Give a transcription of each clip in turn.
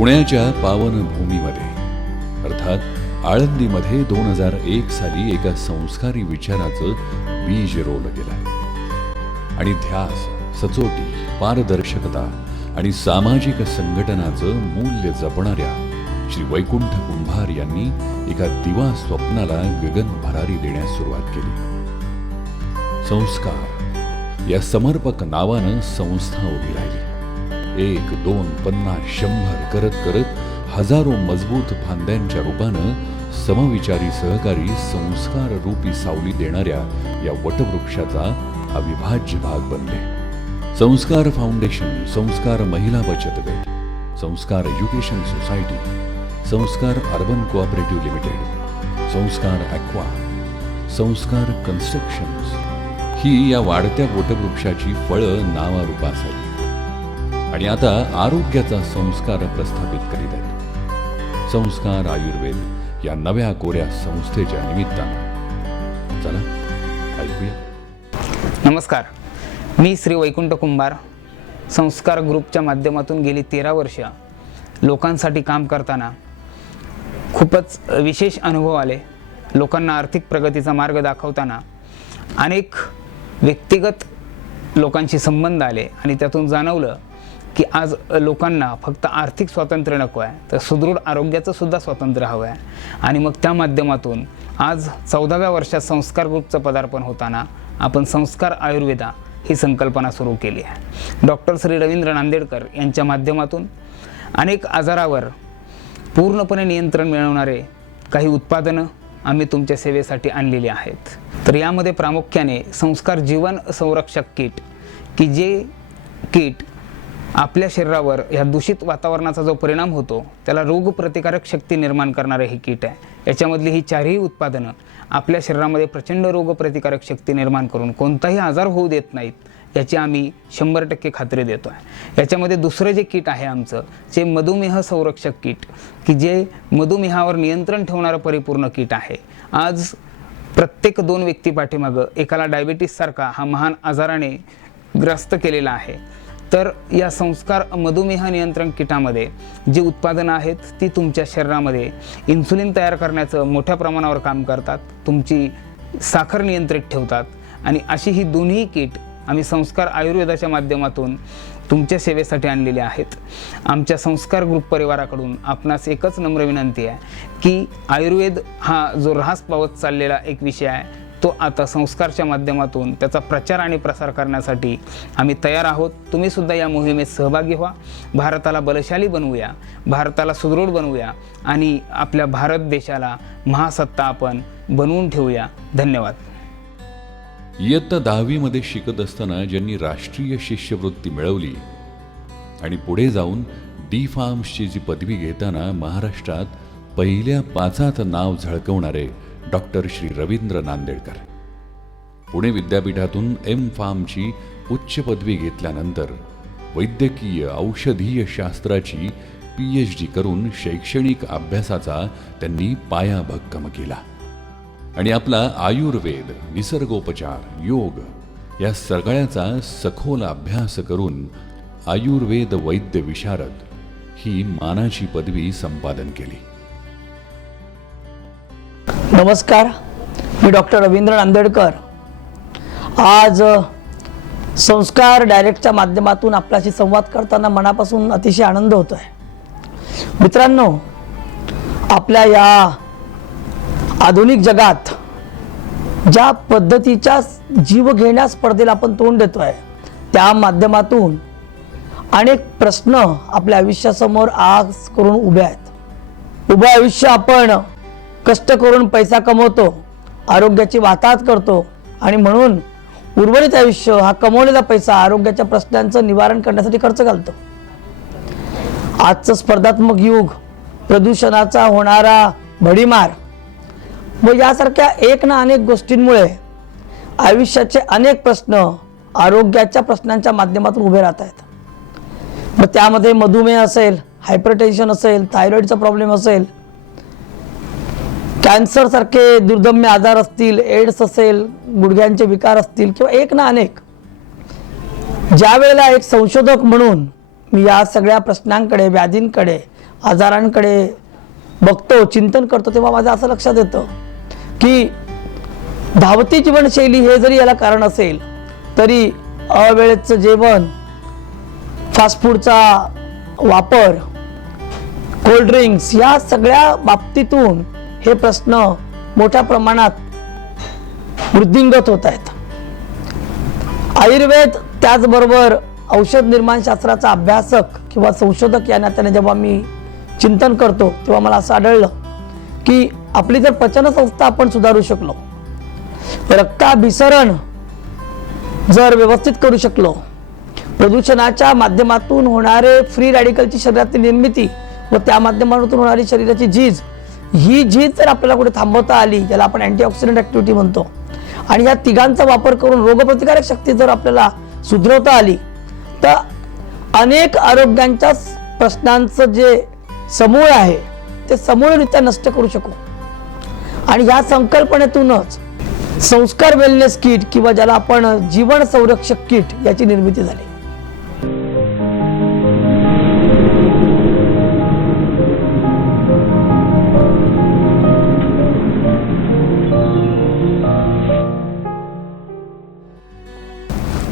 पुण्याच्या पावन भूमीमध्ये अर्थात आळंदीमध्ये 2001 साली एका संस्कारी विचाराचं बीज रोवलं गेलं आणि ध्यास, सचोटी, पारदर्शकता आणि सामाजिक संघटनाचं मूल्य जपणाऱ्या श्री वैकुंठ कुंभार यांनी एका दिवा स्वप्नाला गगन भरारी देण्यास सुरुवात केली. संस्कार या समर्पक नावानं संस्था उभी राहिली. 1, 2, 50, 100 करत करत हजारो मजबूत फांद्यांच्या रूपानं समविचारी सहकारी संस्कार रूपी सावली देणाऱ्या या वटवृक्षाचा अविभाज्य भाग बनले. संस्कार फाउंडेशन, संस्कार महिला बचत गट, संस्कार एज्युकेशन सोसायटी, संस्कार अर्बन कोऑपरेटिव्ह लिमिटेड, संस्कार ॲक्वा, संस्कार कन्स्ट्रक्शन्स ही या वाढत्या वटवृक्षाची फळं नावारूपास आली आणि आता आरोग्याचा संस्कार प्रस्थापित करीत आहेत. संस्कार आयुर्वेद या नव्या कोऱ्या संस्थेच्या निमित्तानं चला ऐकूया. नमस्कार, मी श्री वैकुंठ कुंभार. संस्कार ग्रुपच्या माध्यमातून गेली 13 वर्ष लोकांसाठी काम करताना खूपच विशेष अनुभव आले. लोकांना आर्थिक प्रगतीचा मार्ग दाखवताना अनेक व्यक्तिगत लोकांशी संबंध आले आणि त्यातून जाणवलं की आज लोकांना फक्त आर्थिक स्वातंत्र्य नको आहे, तर सुदृढ आरोग्याचं सुद्धा स्वातंत्र्य हवं आहे. आणि मग त्या माध्यमातून आज 14व्या वर्षात संस्कार ग्रुपचं पदार्पण होताना आपण संस्कार आयुर्वेदा ही संकल्पना सुरू केली आहे. डॉक्टर श्री रवींद्र नांदेडकर यांच्या माध्यमातून अनेक आजारावर पूर्णपणे नियंत्रण मिळवणारे काही उत्पादनं आम्ही तुमच्या सेवेसाठी आणलेली आहेत. तर यामध्ये प्रामुख्याने संस्कार जीवन संरक्षक किट, की जे किट आपल्या शरीरावर ह्या दूषित वातावरणाचा जो परिणाम होतो त्याला रोगप्रतिकारक शक्ती निर्माण करणारे हे किट आहे. याच्यामधली ही 4ही उत्पादनं आपल्या शरीरामध्ये प्रचंड रोगप्रतिकारक शक्ती निर्माण करून कोणताही आजार होऊ देत नाहीत याची आम्ही 100% खात्री देतो आहे. याच्यामध्ये दुसरं जे किट आहे आमचं, जे मधुमेह संरक्षक किट, की जे मधुमेहावर नियंत्रण ठेवणारं परिपूर्ण किट आहे. आज प्रत्येक 2 व्यक्ती पाठीमागं एकाला डायबिटीससारखा हा महान आजाराने ग्रस्त केलेला आहे. तर या संस्कार मधुमेह नियंत्रण किटामध्ये जी उत्पादनं आहेत ती तुमच्या शरीरामध्ये इन्सुलिन तयार करण्याचं मोठ्या प्रमाणावर काम करतात, तुमची साखर नियंत्रित ठेवतात. आणि अशी ही दोन्ही किट आम्ही संस्कार आयुर्वेदाच्या माध्यमातून तुमच्या सेवेसाठी आणलेली आहेत. आमच्या संस्कार ग्रुप परिवाराकडून आपणास एकच नम्र विनंती आहे की आयुर्वेद हा जो ऱ्हास पावत चाललेला एक विषय आहे तो आता संस्कारच्या माध्यमातून त्याचा प्रचार आणि प्रसार करण्यासाठी आम्ही तयार आहोत. तुम्ही सुद्धा या मोहिमेत सहभागी व्हा. भारताला बलशाली बनवूया, भारताला सुदृढ बनवूया आणि आपल्या भारत देशाला महासत्ता आपण बनवून ठेवूया. धन्यवाद. इयत्ता 10वी मध्ये शिकत असताना ज्यांनी राष्ट्रीय शिष्यवृत्ती मिळवली आणि पुढे जाऊन D.Pharmची जी पदवी घेताना महाराष्ट्रात पहिल्या 5त नाव झळकवणारे डॉक्टर श्री रवींद्र नांदेडकर. पुणे विद्यापीठातून M.Pharmची उच्च पदवी घेतल्यानंतर वैद्यकीय औषधीय शास्त्राची PhD करून शैक्षणिक अभ्यासाचा त्यांनी पाया भक्कम केला आणि आपला आयुर्वेद, निसर्गोपचार, योग या सगळ्याचा सखोल अभ्यास करून आयुर्वेद वैद्य विशारद ही मानाची पदवी संपादन केली. नमस्कार, मी डॉक्टर रवींद्र नांदेडकर. आज संस्कार डायरेक्टच्या माध्यमातून आपल्याशी संवाद करताना मनापासून अतिशय आनंद होतो आहे. मित्रांनो, आपल्या या आधुनिक जगात ज्या पद्धतीच्या जीवघेण्या स्पर्धेला आपण तोंड देतो आहे त्या माध्यमातून अनेक प्रश्न आपल्या आयुष्यासमोर आज करून उभे आहेत. उभं आयुष्य आपण कष्ट करून पैसा कमवतो, आरोग्याची वाताहत करतो आणि म्हणून उर्वरित आयुष्य हा कमवलेला पैसा आरोग्याच्या प्रश्नांचं निवारण करण्यासाठी खर्च घालतो. आजचं स्पर्धात्मक युग, प्रदूषणाचा होणारा भडीमार व यासारख्या एक ना अनेक गोष्टींमुळे आयुष्याचे अनेक प्रश्न आरोग्याच्या प्रश्नांच्या माध्यमातून उभे राहत आहेत. मग त्यामध्ये मधुमेह असेल, हायपरटेन्शन असेल, थायरॉइडचा प्रॉब्लेम असेल, कॅन्सर सारखे दुर्दम्य आजार असतील, एड्स असेल, गुडघ्यांचे विकार असतील किंवा एक ना अनेक. ज्या वेळेला एक संशोधक म्हणून मी या सगळ्या प्रश्नांकडे, व्याधींकडे आजारांकडे बघतो, चिंतन करतो, तेव्हा माझं असं लक्षात येतं की धावती जीवनशैली हे जरी याला कारण असेल तरी अवेळेचं जेवण, फास्ट फूडचा वापर, कोल्ड्रिंक्स या सगळ्या बाबतीतून हे प्रश्न मोठ्या प्रमाणात वृद्धिंगत होत आहेत. आयुर्वेद त्याचबरोबर औषध निर्माण शास्त्राचा अभ्यासक किंवा संशोधक या नात्याने जेव्हा मी चिंतन करतो तेव्हा मला असं आढळलं की आपली जर पचनसंस्था आपण सुधारू शकलो, रक्ताभिसरण जर व्यवस्थित करू शकलो, प्रदूषणाच्या माध्यमातून होणारे फ्री रॅडिकलची शरीरातील निर्मिती व त्या माध्यमातून होणारी शरीराची झीज, ही झीज जर आपल्याला कुठे थांबवता आली, ज्याला आपण अँटीऑक्सिडंट ऍक्टिव्हिटी म्हणतो, आणि या तिघांचा वापर करून रोगप्रतिकारक शक्ती जर आपल्याला सुधरवता आली तर अनेक आरोग्यांच्या प्रश्नांचं जे समूळ आहे ते समूळरित्या नष्ट करू शकू. आणि ह्या संकल्पनेतूनच संस्कार वेलनेस किट किंवा ज्याला आपण जीवन संरक्षक किट याची निर्मिती झाली.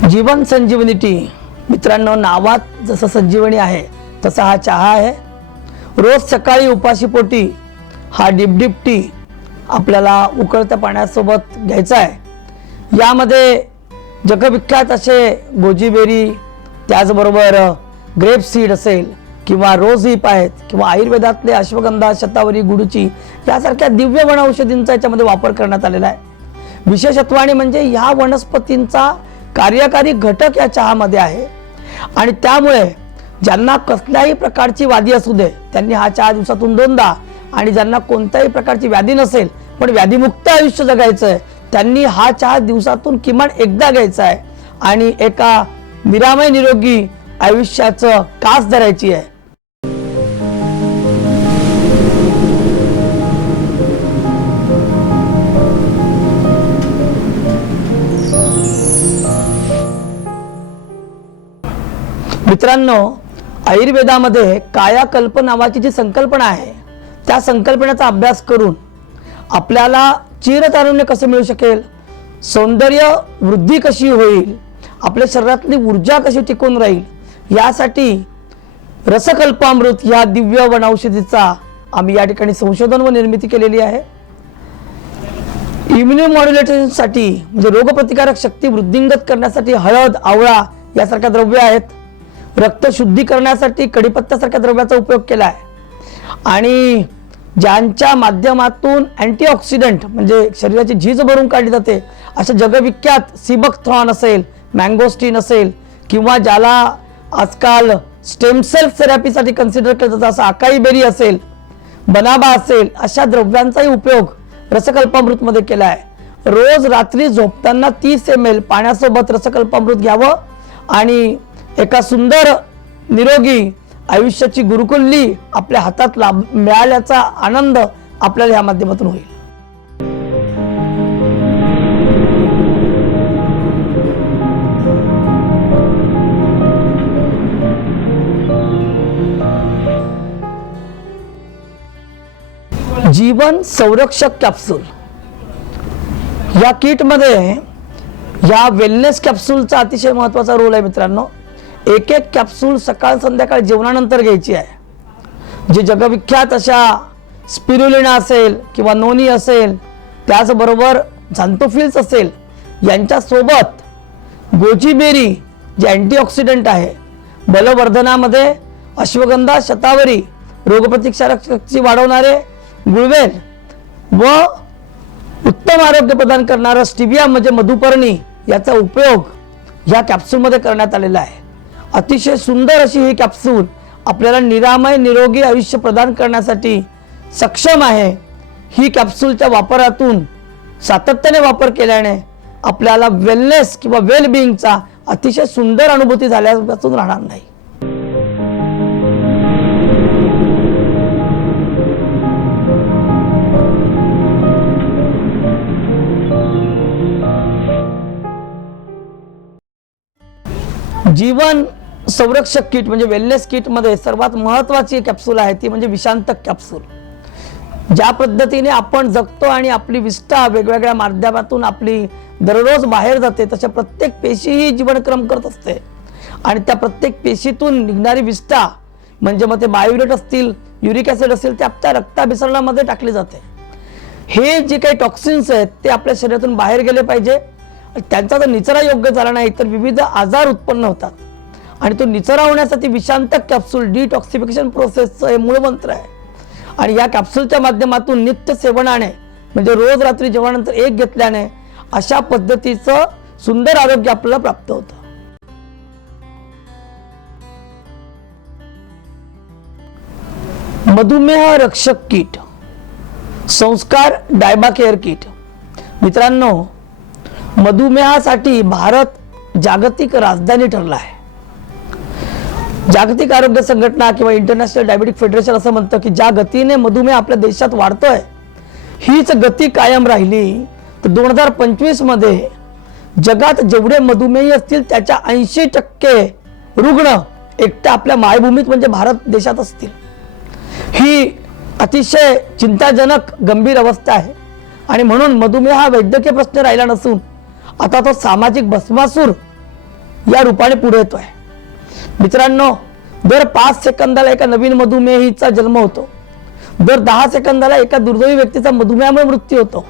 जीवन संजीवनी टी, मित्रांनो, नावात जसं संजीवनी आहे तसा हा चहा आहे. रोज सकाळी उपाशीपोटी हा डिप टी आपल्याला उकळत्या पाण्यासोबत घ्यायचा आहे. यामध्ये जगविख्यात असे गोजीबेरी, त्याचबरोबर ग्रेप सीड असेल किंवा रोज हिप आहेत किंवा आयुर्वेदातले अश्वगंधा, शतावरी, गुडुची यासारख्या दिव्य वनौषधींचा याच्यामध्ये वापर करण्यात आलेला आहे. विशेषत्वाने म्हणजे ह्या वनस्पतींचा कार्यकारी घटक या चहामध्ये आहे आणि त्यामुळे ज्यांना कसल्याही प्रकारची व्याधी असू दे त्यांनी हा चहा दिवसातून 2दा, आणि ज्यांना कोणत्याही प्रकारची व्याधी नसेल पण व्याधीमुक्त आयुष्य जगायचं आहे त्यांनी हा चहा दिवसातून किमान एकदा घ्यायचा आहे आणि एका निरामय निरोगी आयुष्याचं कास धरायची आहे. मित्रांनो, आयुर्वेदामध्ये कायाकल्प नावाची जी संकल्पना आहे त्या संकल्पनेचा अभ्यास करून आपल्याला चिरतारुण्य कसं मिळू शकेल, सौंदर्य वृद्धी कशी होईल, आपल्या शरीरातली ऊर्जा कशी टिकून राहील, यासाठी रसकल्पामृत या दिव्य वनौषधीचा आम्ही या ठिकाणी संशोधन व निर्मिती केलेली आहे. इम्युनोमॉड्युलेशनसाठी म्हणजे रोगप्रतिकारक शक्ती वृद्धिंगत करण्यासाठी हळद, आवळा यासारख्या द्रव्य आहेत. रक्त शुद्धी करण्यासाठी कडीपत्त्यासारख्या द्रव्याचा उपयोग केला आहे. आणि ज्यांच्या माध्यमातून अँटीऑक्सिडंट म्हणजे शरीराची झीज भरून काढली जाते अशा जगविख्यात सिबकथ्रॉन असेल, मँगोस्टीन असेल किंवा ज्याला आजकाल स्टेम सेल थेरपीसाठी कन्सिडर केलं जातं असं अकाई बेरी असेल, बनाबा असेल, अशा द्रव्यांचाही उपयोग रसकल्पामृतमध्ये केला आहे. रोज रात्री झोपताना 30 ml पाण्यासोबत रसकल्पामृत घ्यावं आणि एका सुंदर निरोगी आयुष्याची गुरुकुल्ली आपल्या हातात मिळाल्याचा आनंद आपल्याला या माध्यमातून होईल. जीवन संरक्षक कॅप्सूल या किटमध्ये या वेलनेस कॅप्सूलचा अतिशय महत्त्वाचा रोल आहे. मित्रांनो, एक कॅप्सूल सकाळ संध्याकाळ जेवणानंतर घ्यायची आहे. जे जगविख्यात अशा स्पिरुलिना असेल किंवा नोनी असेल, त्याचबरोबर झॅन्थोफिल्स असेल, यांच्यासोबत गोजीबेरी जे अँटीऑक्सिडंट आहे, बलवर्धनामध्ये अश्वगंधा, शतावरी, रोगप्रतिकारक शक्ती वाढवणारे गुळवेल व उत्तम आरोग्य प्रदान करणारा स्टिविया म्हणजे मधुपर्णी याचा उपयोग या कॅप्सूलमध्ये करण्यात आलेला आहे. अतिशय सुंदर अशी ही कॅप्सूल आपल्याला निरामय निरोगी आयुष्य प्रदान करण्यासाठी सक्षम आहे. ही कॅप्सूलच्या वापरातून सातत्याने वापर केल्याने आपल्याला वेलनेस किंवा वेल बिईंगचा अतिशय सुंदर अनुभूती झाल्यापासून राहणार नाही. जीवन संरक्षक किट म्हणजे वेलनेस किटमध्ये सर्वात महत्त्वाची कॅप्सूल आहे ती म्हणजे विषांतक कॅप्सूल. ज्या पद्धतीने आपण जगतो आणि आपली विष्ठा वेगवेगळ्या माध्यमातून आपली दररोज बाहेर जाते, तशा प्रत्येक पेशी ही जीवनक्रम करत असते आणि त्या प्रत्येक पेशीतून निघणारी विष्ठा म्हणजे मग ते बायोयुरेट असतील, युरिक ॲसिड असेल, ते आपल्या रक्ताभिसरणामध्ये टाकले जाते. हे जे काही टॉक्सिन्स आहेत ते आपल्या शरीरातून बाहेर गेले पाहिजे. त्यांचा जर निचरा योग्य झाला नाही तर विविध आजार उत्पन्न होतात आणि तो निचरा होण्यासाठी विषांतक कॅप्सूल डिटॉक्सिफिकेशन प्रोसेसचं हे मूळ मंत्र आहे. आणि या कॅप्सूलच्या माध्यमातून नित्य सेवनाने म्हणजे रोज रात्री जेवणानंतर एक घेतल्याने अशा पद्धतीचं सुंदर आरोग्य आपल्याला प्राप्त होतं. मधुमेह रक्षक किट, संस्कार डायबा केअर किट. मित्रांनो, मधुमेहासाठी भारत जागतिक राजधानी ठरला आहे. जागतिक आरोग्य संघटना किंवा इंटरनॅशनल डायबेटिक फेडरेशन असं म्हणतं की ज्या गतीने मधुमेह आपल्या देशात वाढतोय हीच गती कायम राहिली तर 2025 मध्ये जगात जेवढे मधुमेही असतील त्याच्या 80% रुग्ण एकट्या आपल्या मायभूमीत म्हणजे भारत देशात असतील. ही अतिशय चिंताजनक गंभीर अवस्था आहे आणि म्हणून मधुमेह हा वैद्यकीय प्रश्न राहिला नसून आता तो सामाजिक भस्मासूर या रूपाने पुढे येतोय. मित्रांनो, दर 5 सेकंदाला एका नवीन मधुमेहीचा जन्म होतो. दर 10 सेकंदाला एका दुर्दैवी व्यक्तीचा मधुमेहामुळे मृत्यू होतो.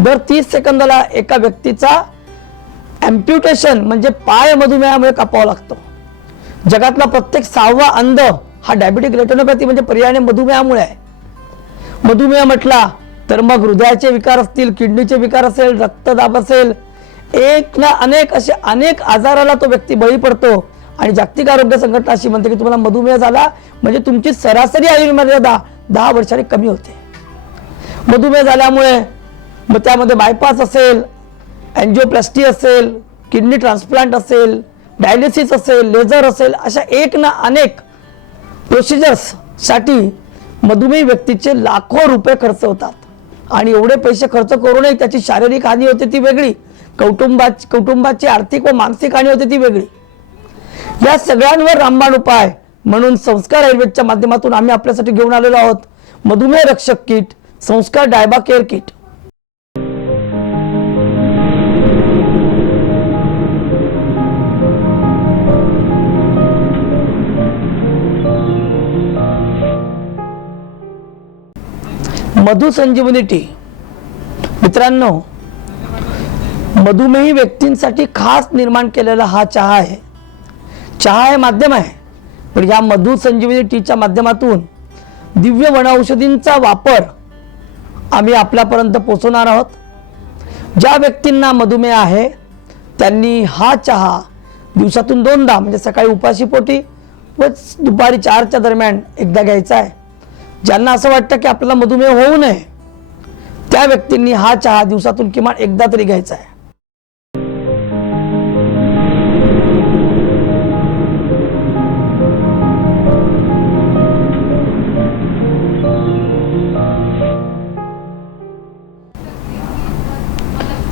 दर 30 सेकंदाला एका व्यक्तीचा अँप्युटेशन म्हणजे पाय मधुमेहामुळे कापावा लागतो. जगातला प्रत्येक 6वा अंध हा डायबेटिक रेटिनोपॅथी म्हणजे पर्यायाने मधुमेहामुळे आहे. मधुमेह म्हटला तर मग हृदयाचे विकार असतील, किडनीचे विकार असेल, रक्तदाब असेल, एक ना अनेक आजाराला तो व्यक्ती बळी पडतो. आणि जागतिक आरोग्य संघटना अशी म्हणते की तुम्हाला मधुमेह झाला म्हणजे तुमची सरासरी आयुर्मर्यादा 10 वर्षांनी कमी होते. मधुमेह झाल्यामुळे मग त्यामध्ये बायपास असेल, अँजिओप्लास्टी असेल, किडनी ट्रान्सप्लांट असेल, डायलिसिस असेल, लेझर असेल, अशा एक ना अनेक प्रोसिजर्ससाठी मधुमेही व्यक्तीचे लाखो रुपये खर्च होतात. आणि एवढे पैसे खर्च करूनही त्याची शारीरिक हानी होते ती वेगळी, कुटुंबाची आर्थिक व मानसिक हानी होते ती वेगळी. या सगळ्यांवर रामबाण उपाय म्हणून संस्कार आयुर्वेदच्या माध्यमातून आम्ही आपल्यासाठी घेऊन आलेलो आहोत मधुमेह रक्षक किट, संस्कार डायबा केअर किट. मधु संजीवनी टी. मित्रांनो, मधुमेही व्यक्तींसाठी खास निर्माण केलेला हा चहा आहे. चहा हे माध्यम आहे, पण या मधु संजीवनी टीच्या माध्यमातून दिव्य वनौषधींचा वापर आम्ही आपल्यापर्यंत पोहोचवणार आहोत. ज्या व्यक्तींना मधुमेह आहे त्यांनी हा चहा दिवसातून 2दा म्हणजे सकाळी उपाशीपोटी व दुपारी 4च्या दरम्यान एकदा घ्यायचा आहे. ज्यांना असं वाटतं की आपल्याला मधुमेह होऊ नये त्या व्यक्तींनी हा चहा दिवसातून किमान एकदा तरी घ्यायचा आहे.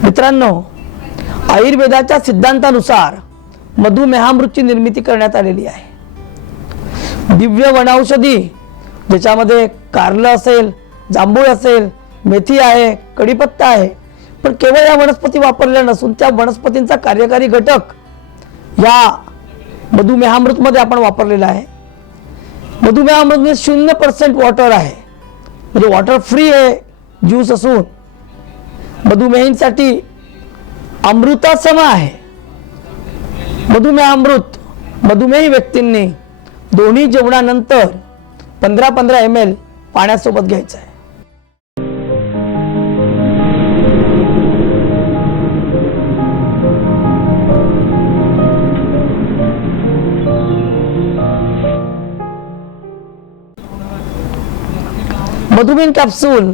मित्रांनो, आयुर्वेदाच्या सिद्धांतानुसार मधुमेहामृतची निर्मिती करण्यात आलेली आहे. दिव्य वनौषधी ज्याच्यामध्ये कारलं असेल, जांभूळ असेल, मेथी आहे, कढीपत्ता आहे, पण केवळ या वनस्पती वापरल्या नसून त्या वनस्पतींचा कार्यकारी घटक या मधुमेहामृतमध्ये आपण वापरलेला आहे. मधुमेहामृतमध्ये 0% वॉटर आहे, म्हणजे वॉटर फ्री आहे ज्यूस असून मधुमेहींसाठी अमृतासम आहे. मधुमेहामृत मधुमेही व्यक्तींनी दोन्ही जेवणानंतर 15-15 ml पाण्यासोबत घ्यायचं आहे. मधुमेह कॅप्सूल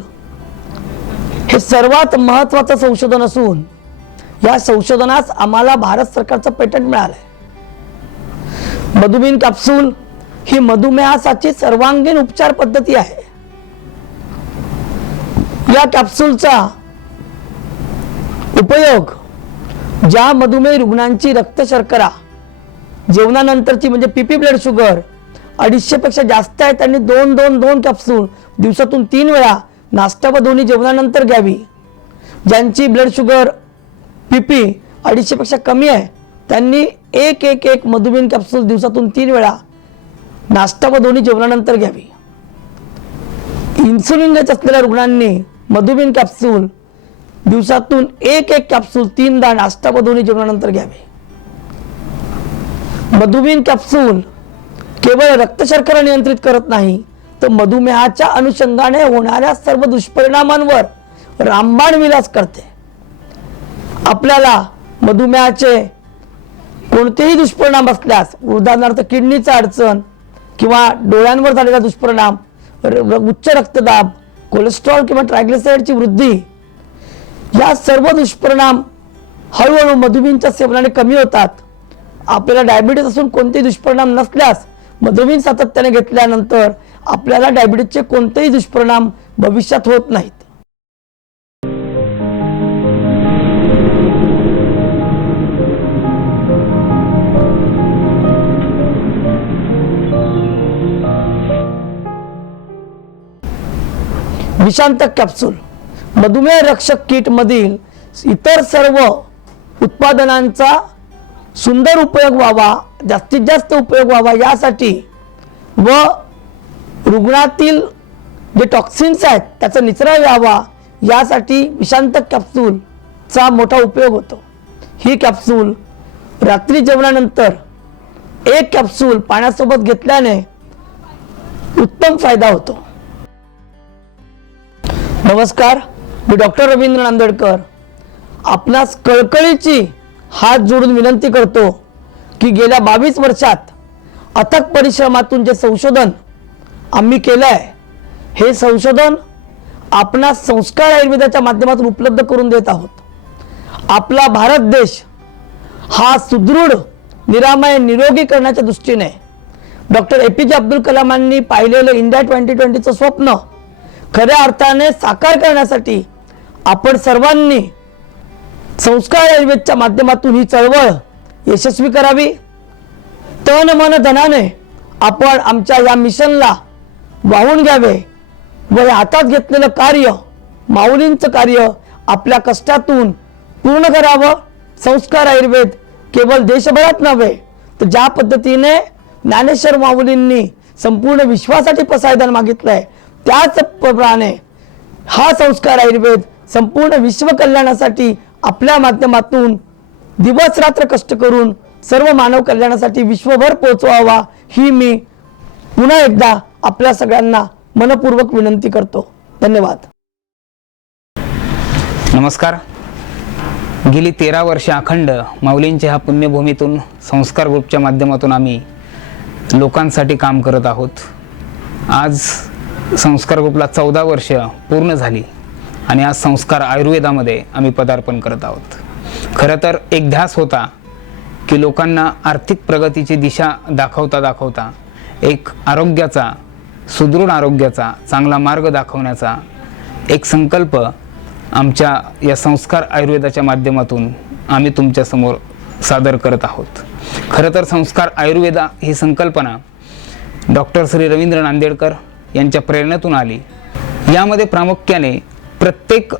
हे सर्वात महत्वाचं संशोधन असून या संशोधनास आम्हाला भारत सरकारचं पेटंट मिळालंय. मधुमेह कॅप्सूल ही मधुमेहासाठी सर्वांगीण उपचार पद्धती आहे. या कॅप्सूलचा उपयोग ज्या मधुमेह रुग्णांची रक्त शर्करा जेवणानंतरची म्हणजे पीपी ब्लड शुगर 250पेक्षा जास्त आहे त्यांनी 2 कॅप्सूल दिवसातून 3 वेळा नाश्ता व दोन्ही जेवणानंतर घ्यावी. ज्यांची ब्लड शुगर पीपी 250पेक्षा कमी आहे त्यांनी एक मधुमेह कॅप्सूल दिवसातून 3 वेळा नाश्ता व दोन्ही जेवणानंतर घ्यावी. इन्सुलिन घेत असलेल्या रुग्णांनी मधुमेह कॅप्सूल दिवसातून एक कॅप्सूल 3दा नाश्ता व दोन्ही जेवणानंतर घ्यावे. मधुमेह कॅप्सूल केवळ रक्तशर्करा नियंत्रित करत नाही तर मधुमेहाच्या अनुषंगाने होणाऱ्या सर्व दुष्परिणामांवर रामबाण विलास करते. आपल्याला मधुमेहाचे कोणतेही दुष्परिणाम असल्यास उदाहरणार्थ किडनीचा अडचण किंवा डोळ्यांवर झालेला दुष्परिणाम, उच्च रक्तदाब, कोलेस्ट्रॉल किंवा ट्रायग्लिसराईडची वृद्धी, या सर्व दुष्परिणाम हळूहळू मधुमेहाच्या सेवनाने कमी होतात. आपल्याला डायबिटीस असून कोणतेही दुष्परिणाम नसल्यास मधुमेह सातत्याने घेतल्यानंतर आपल्याला डायबिटीसचे कोणतेही दुष्परिणाम भविष्यात होत नाहीत. विषांतक कॅप्सूल मधुमेह रक्षक किट मधील इतर सर्व उत्पादनांचा सुंदर उपयोग व्हावा, जास्तीत जास्त उपयोग व्हावा यासाठी व रुग्णातील जे टॉक्सिन्स आहेत त्याचा निचरा व्हावा यासाठी विषांतक कॅप्सूलचा मोठा उपयोग होतो. ही कॅप्सूल रात्री जेवणानंतर 1 कॅप्सूल पाण्यासोबत घेतल्याने उत्तम फायदा होतो. नमस्कार, मी डॉक्टर रवींद्र नांदेडकर आपणास कळकळीची हात जोडून विनंती करतो की गेल्या 22 वर्षात अथक परिश्रमातून जे संशोधन आम्ही केलं आहे हे संशोधन आपणास संस्कार आयुर्वेदाच्या माध्यमातून उपलब्ध करून देत आहोत. आपला भारत देश हा सुदृढ निरामय निरोगी करण्याच्या दृष्टीने डॉक्टर APJ अब्दुल कलामांनी पाहिलेलं इंडिया 2020चं स्वप्न खऱ्या अर्थाने साकार करण्यासाठी आपण सर्वांनी संस्कार आयुर्वेदच्या माध्यमातून ही चळवळ यशस्वी करावी. तन मन धनाने आपण आमच्या या मिशनला वाहून घ्यावे व हातात घेतलेलं कार्य, माऊलींचं कार्य आपल्या कष्टातून पूर्ण करावं. संस्कार आयुर्वेद केवळ देशभरात नव्हे तर ज्या पद्धतीने ज्ञानेश्वर माऊलींनी संपूर्ण विश्वासाठी पसायदान मागितलंय त्याचप्रमाणे हा संस्कार आयुर्वेद संपूर्ण विश्व कल्याणासाठी आपल्या माध्यमातून दिवस रात्र कष्ट करून सर्व मानव कल्याणासाठी विश्वभर पोहोचवावा ही मी पुन्हा एकदा आपल्या सगळ्यांना मनपूर्वक विनंती करतो. धन्यवाद. नमस्कार. गेली 13 वर्ष अखंड माऊलींच्या ह्या पुण्यभूमीतून संस्कार ग्रुपच्या माध्यमातून आम्ही लोकांसाठी काम करत आहोत. आज संस्कार ग्रुपला 14 वर्ष पूर्ण झाली आणि आज संस्कार आयुर्वेदामध्ये आम्ही पदार्पण करत आहोत. खरं तर एक ध्यास होता की लोकांना आर्थिक प्रगतीची दिशा दाखवता दाखवता एक आरोग्याचा, सुदृढ आरोग्याचा चांगला मार्ग दाखवण्याचा एक संकल्प आमच्या या संस्कार आयुर्वेदाच्या माध्यमातून आम्ही तुमच्यासमोर सादर करत आहोत. खरं तर संस्कार आयुर्वेदा ही संकल्पना डॉक्टर श्री रवींद्र नांदेडकर यांच्या प्रेरणेतून आली. यामध्ये प्रामुख्याने प्रत्येक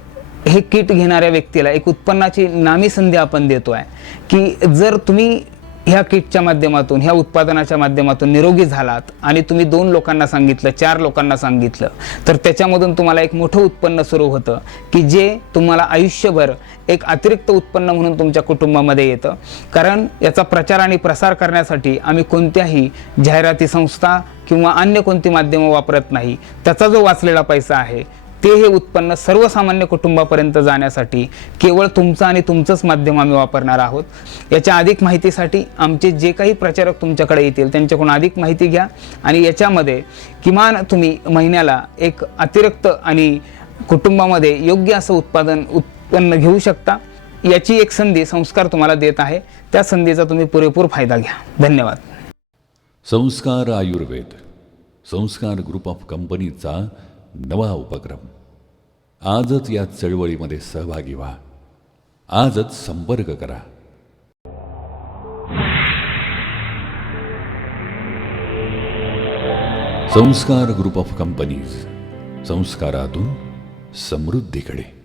हे किट घेणाऱ्या व्यक्तीला एक उत्पन्नाची नामी संधी आपण देतो आहे की जर तुम्ही ह्या किटच्या माध्यमातून, ह्या उत्पादनाच्या माध्यमातून निरोगी झालात आणि तुम्ही 2 लोकांना सांगितलं, 4 लोकांना सांगितलं तर त्याच्यामधून तुम्हाला एक मोठं उत्पन्न सुरू होतं की जे तुम्हाला आयुष्यभर एक अतिरिक्त उत्पन्न म्हणून तुमच्या कुटुंबामध्ये येतं. कारण याचा प्रचार आणि प्रसार करण्यासाठी आम्ही कोणत्याही जाहिराती संस्था किंवा अन्य कोणती माध्यमं वापरत नाही. त्याचा जो वाचलेला पैसा आहे ते हे उत्पन्न सर्वसामान्य कुटुंबापर्यंत जाण्यासाठी केवळ तुमचं आणि तुमचंच माध्यम आम्ही वापरणार आहोत. याच्या अधिक माहितीसाठी आमचे जे काही प्रचारक तुमच्याकडे येतील त्यांच्याकडून अधिक माहिती घ्या आणि याच्यामध्ये किमान तुम्ही महिन्याला एक अतिरिक्त आणि कुटुंबामध्ये योग्य असं उत्पन्न घेऊ शकता. याची एक संधी संस्कार तुम्हाला देत आहे. त्या संधीचा तुम्ही पुरेपूर फायदा घ्या. धन्यवाद. संस्कार आयुर्वेद, संस्कार ग्रुप ऑफ कंपनीचा नवा उपक्रम. आजच या चळवळीमध्ये सहभागी व्हा. आजच संपर्क करा. संस्कार ग्रुप ऑफ कंपनीज, संस्कारातून समृद्धीकडे.